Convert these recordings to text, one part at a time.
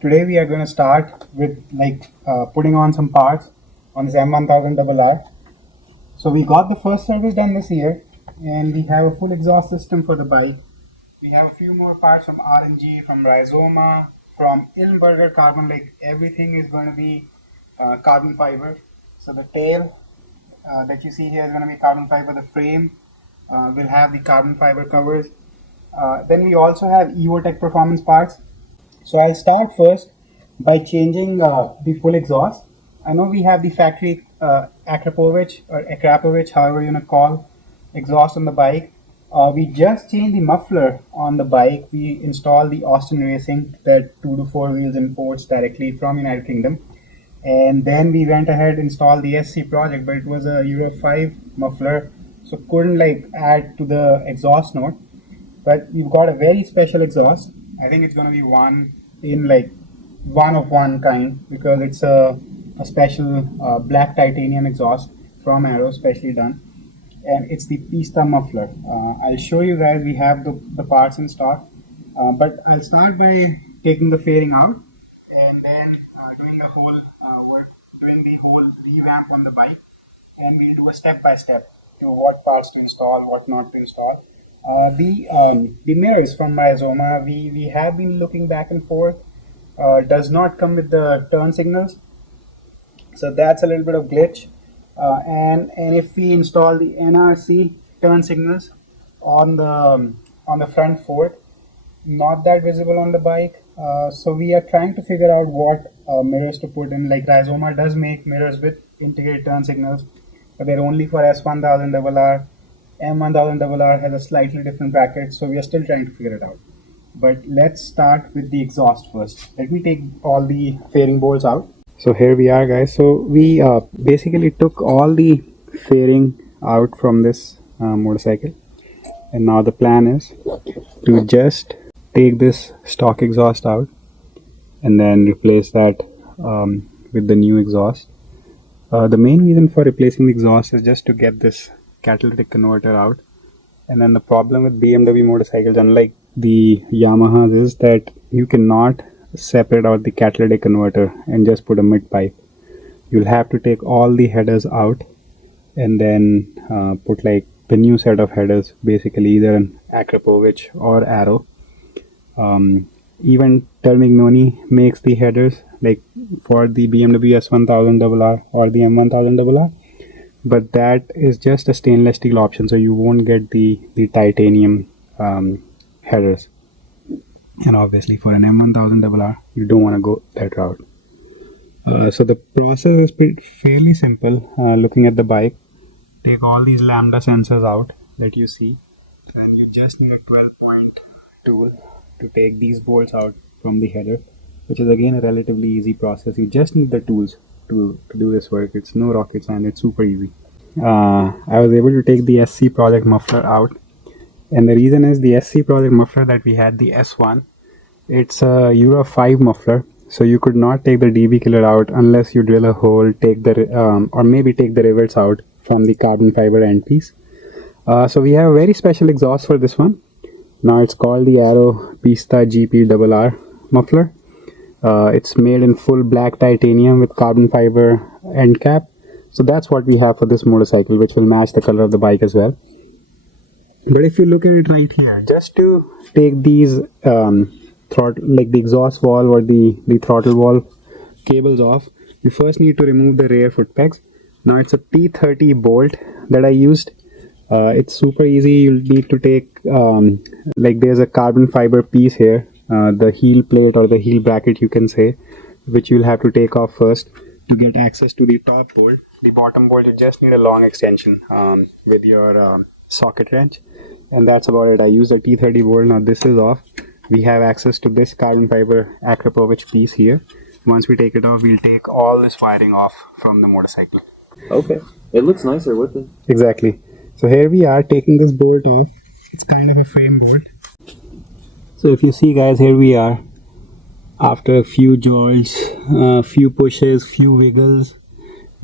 Today we are going to start with putting on some parts on this M1000RR. So we got the first service done this year, and we have a full exhaust system for the bike. We have a few more parts from R&G, from Rhizoma, from Ilmberger Carbon. Like everything is going to be carbon fiber. So the tail that you see here is going to be carbon fiber. The frame will have the carbon fiber covers. Then we also have EvoTech performance parts. So I'll start first by changing the full exhaust. I know we have the factory Akrapovic or Akrapovic, however you want to call, exhaust on the bike. We just changed the muffler on the bike. We installed the Austin Racing, the 2 to 4 wheels imports directly from United Kingdom. And then we went ahead and installed the SC project, but it was a Euro 5 muffler, so couldn't add to the exhaust note. But we've got a very special exhaust. I think it's going to be one of one kind, because it's a special black titanium exhaust from Aero, specially done, and it's the Pista muffler. I'll show you guys. We have the parts in stock, but I'll start by taking the fairing out and then doing the whole doing the whole revamp on the bike, and we'll do a step by step to what parts to install, what not to install. The mirrors from Rhizoma, we have been looking back and forth. Does not come with the turn signals, so that's a little bit of glitch. And if we install the NRC turn signals on the front fork, not that visible on the bike. So we are trying to figure out what mirrors to put in. Like Rhizoma does make mirrors with integrated turn signals, but they're only for S1000RR. M1000RR has a slightly different bracket, so we are still trying to figure it out. But let's start with the exhaust first. Let me take all the fairing bolts out. So here we are, guys. So we basically took all the fairing out from this motorcycle, and now the plan is to just take this stock exhaust out and then replace that with the new exhaust. The main reason for replacing the exhaust is just to get this catalytic converter out. And then the problem with BMW motorcycles, unlike the Yamahas, is that you cannot separate out the catalytic converter and just put a mid pipe. You'll have to take all the headers out and then put the new set of headers, basically either an Akrapovic or Aero. Even Termignoni makes the headers for the BMW S1000RR or the M1000RR, but that is just a stainless steel option, so you won't get the titanium headers. And obviously for an M1000RR, you don't want to go that route. So the process is fairly simple. Looking at the bike, take all these lambda sensors out that you see, and you just need a 12-point tool to take these bolts out from the header, which is again a relatively easy process. You just need the tools to do this work. It's no rocket science, it's super easy. I was able to take the SC project muffler out, and the reason is the SC project muffler that we had, the S1, it's a Euro 5 muffler, so you could not take the DB killer out unless you drill a hole, take the or maybe take the rivets out from the carbon fiber end piece. So we have a very special exhaust for this one. Now it's called the Aero Pista GPRR muffler. It's made in full black titanium with carbon fiber end cap. So that's what we have for this motorcycle, which will match the color of the bike as well. But if you look at it right here, just to take these the exhaust valve or the throttle valve cables off, you first need to remove the rear foot pegs. Now it's a T30 bolt that I used. It's super easy. You'll need to take there's a carbon fiber piece here, the heel plate or the heel bracket you can say, which you'll have to take off first to get access to the top bolt. The bottom bolt, you just need a long extension with your socket wrench, and that's about it. I use a T30 bolt. Now this is off. We have access to this carbon fiber Akrapovic piece here. Once we take it off, we'll take all this wiring off from the motorcycle. Okay, it looks nicer with it. Exactly. So here we are taking this bolt off. It's kind of a frame bolt. So if you see, guys, here we are. After a few jolts, few pushes, few wiggles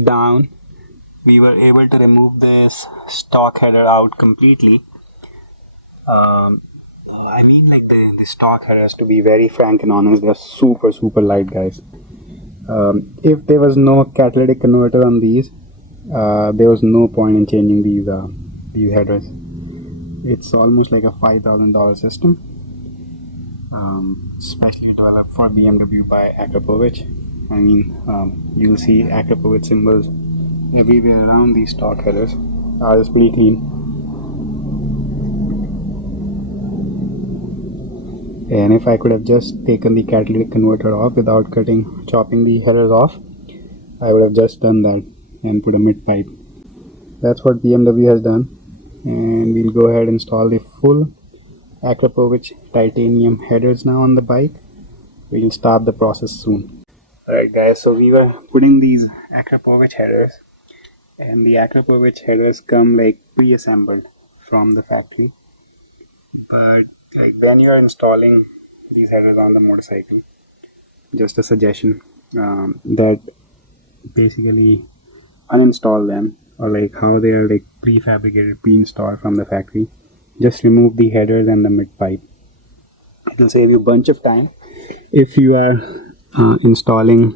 down, we were able to remove this stock header out completely. I mean, like the stock headers, to be very frank and honest, they're super light, guys. If there was no catalytic converter on these, there was no point in changing these headers. It's almost like a $5,000 system, specially developed for BMW by Akrapovic. I mean, you'll see Akrapovic symbols everywhere around these stock headers. It's pretty clean. And if I could have just taken the catalytic converter off without chopping the headers off, I would have just done that and put a mid pipe. That's what BMW has done, and we'll go ahead and install the full Akrapovic titanium headers now on the bike. We'll start the process soon. Alright guys, so we were putting these Akrapovic headers, and the Akrapovic headers come like pre-assembled from the factory, but like when you are installing these headers on the motorcycle, just a suggestion that basically uninstall them, or like how they are like prefabricated, pre-installed from the factory. Just remove the headers and the mid pipe. It will save you a bunch of time if you are installing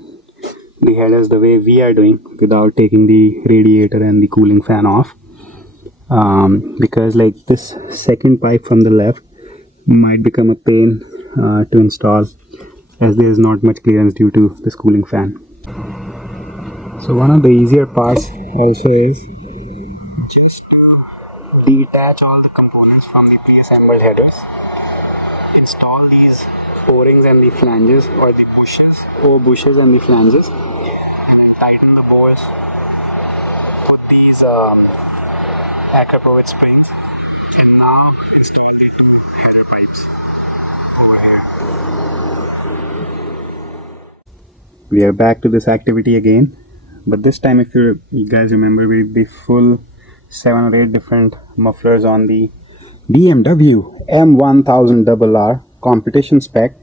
the headers the way we are doing without taking the radiator and the cooling fan off, because like this second pipe from the left might become a pain to install, as there is not much clearance due to this cooling fan. So one of the easier parts also is just to detach all the components from the pre-assembled headers, install these O-rings and the flanges, or the bushes and the flanges, tighten the bolts, put these Akrapovic springs, and now install the two header pipes over here. We are back to this activity again, but this time, if you guys remember, we did the full 7 or 8 different mufflers on the BMW M1000RR competition spec.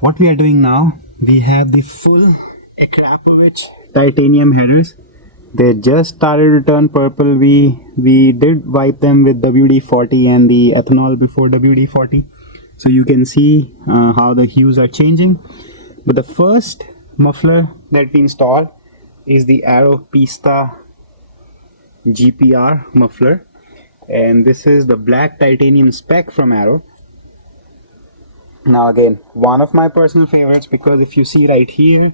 What we are doing now, we have the full Akrapovic titanium headers. They just started to turn purple. We did wipe them with WD-40 and the ethanol before WD-40, so you can see how the hues are changing. But the first muffler that we installed is the Akrapovič GPR muffler, and this is the black titanium spec from Arrow. Now again, one of my personal favorites, because if you see right here,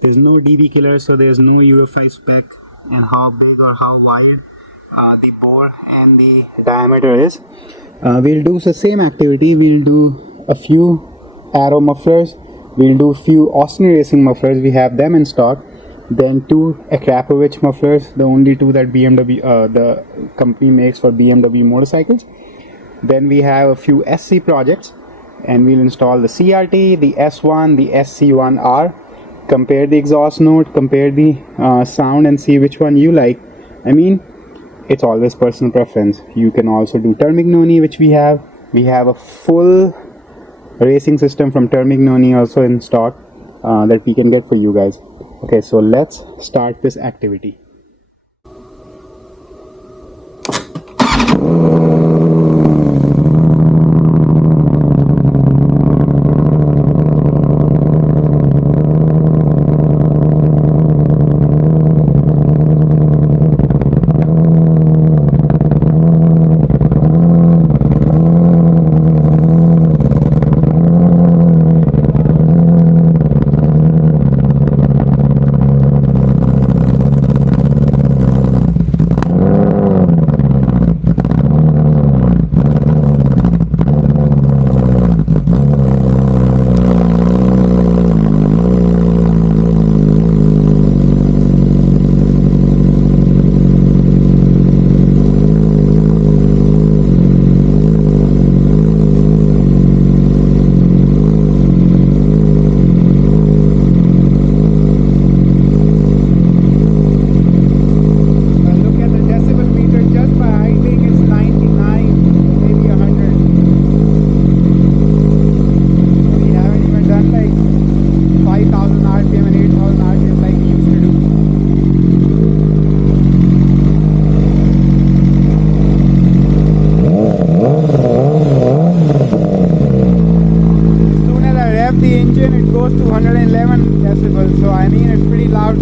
there's no DB killer, so there's no UFI spec and how big or how wide the bore and the diameter is. We'll do the same activity. We'll do a few Arrow mufflers, we'll do a few Austin Racing mufflers, we have them in stock, then 2 Akrapovic mufflers, the only 2 that BMW, the company makes for BMW motorcycles. Then we have a few SC projects, and we'll install the CRT, the S1, the SC1R, compare the exhaust note, compare the sound, and see which one you like. I mean, it's always personal preference. You can also do Termignoni, which we have. We have a full racing system from Termignoni also in stock that we can get for you guys. Okay, so let's start this activity.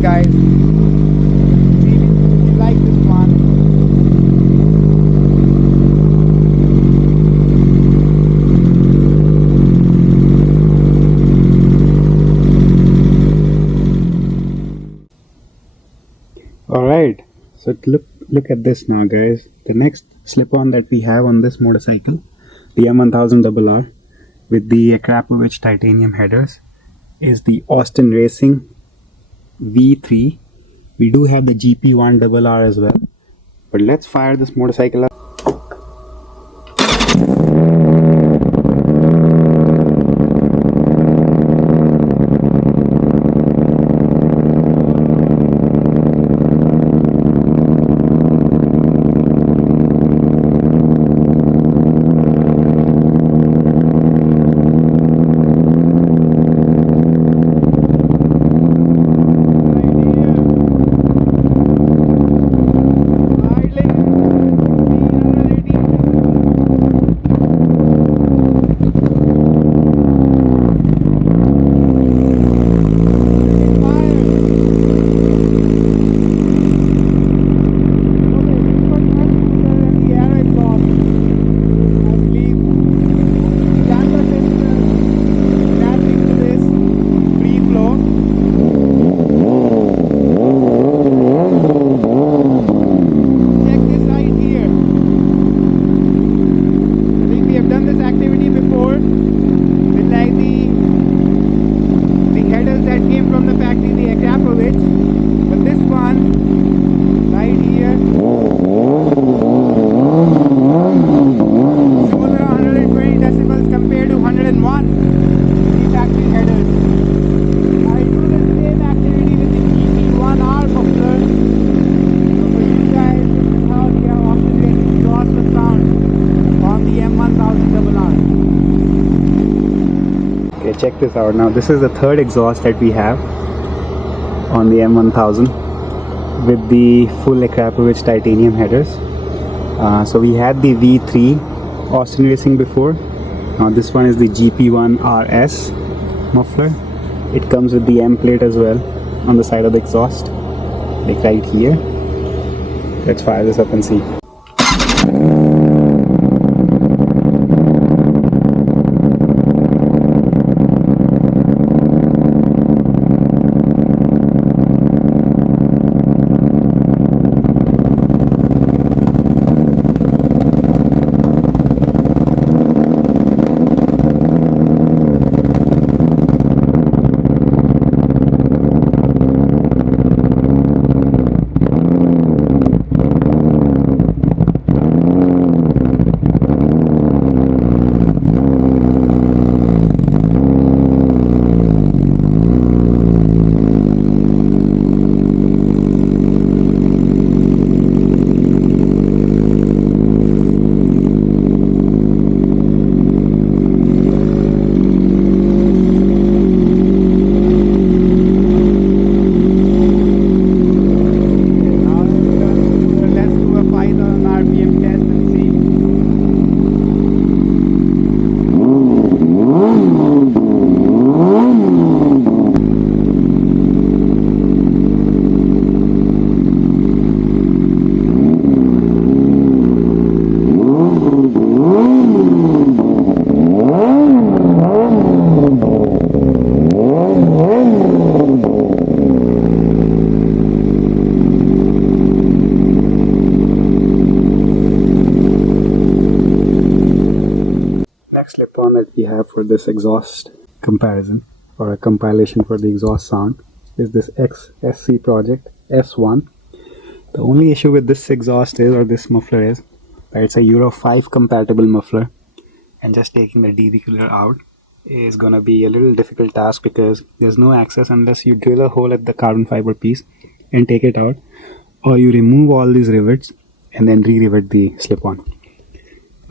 guys. See if you like this one. Alright, so look at this now, guys. The next slip-on that we have on this motorcycle, the M1000RR with the Akrapovic titanium headers, is the Austin Racing V3. We do have the GP1RR as well, but let's fire this motorcycle up. From the factory, the Akrapovic, but this one right here, similar 120 decibels compared to 101, the factory headers. I do the same activity with the GP1R muffler. So for you guys, this is how the Austin Racing exhaust will sound on the M1000RR. Okay, check this out. Now this is the third exhaust that we have on the M1000 with the full Akrapovic titanium headers. So we had the V3 Austin Racing before. Now this one is the GP1RS muffler. It comes with the M plate as well on the side of the exhaust, like right here. Let's fire this up and see. Slip-on that we have for this exhaust comparison or a compilation for the exhaust sound is this XSC project S1. The only issue with this exhaust is, or this muffler is, that it's a Euro 5 compatible muffler, and just taking the deregulator out is gonna be a little difficult task because there's no access unless you drill a hole at the carbon fiber piece and take it out, or you remove all these rivets and then re-rivet the slip-on.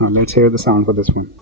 Now let's hear the sound for this one.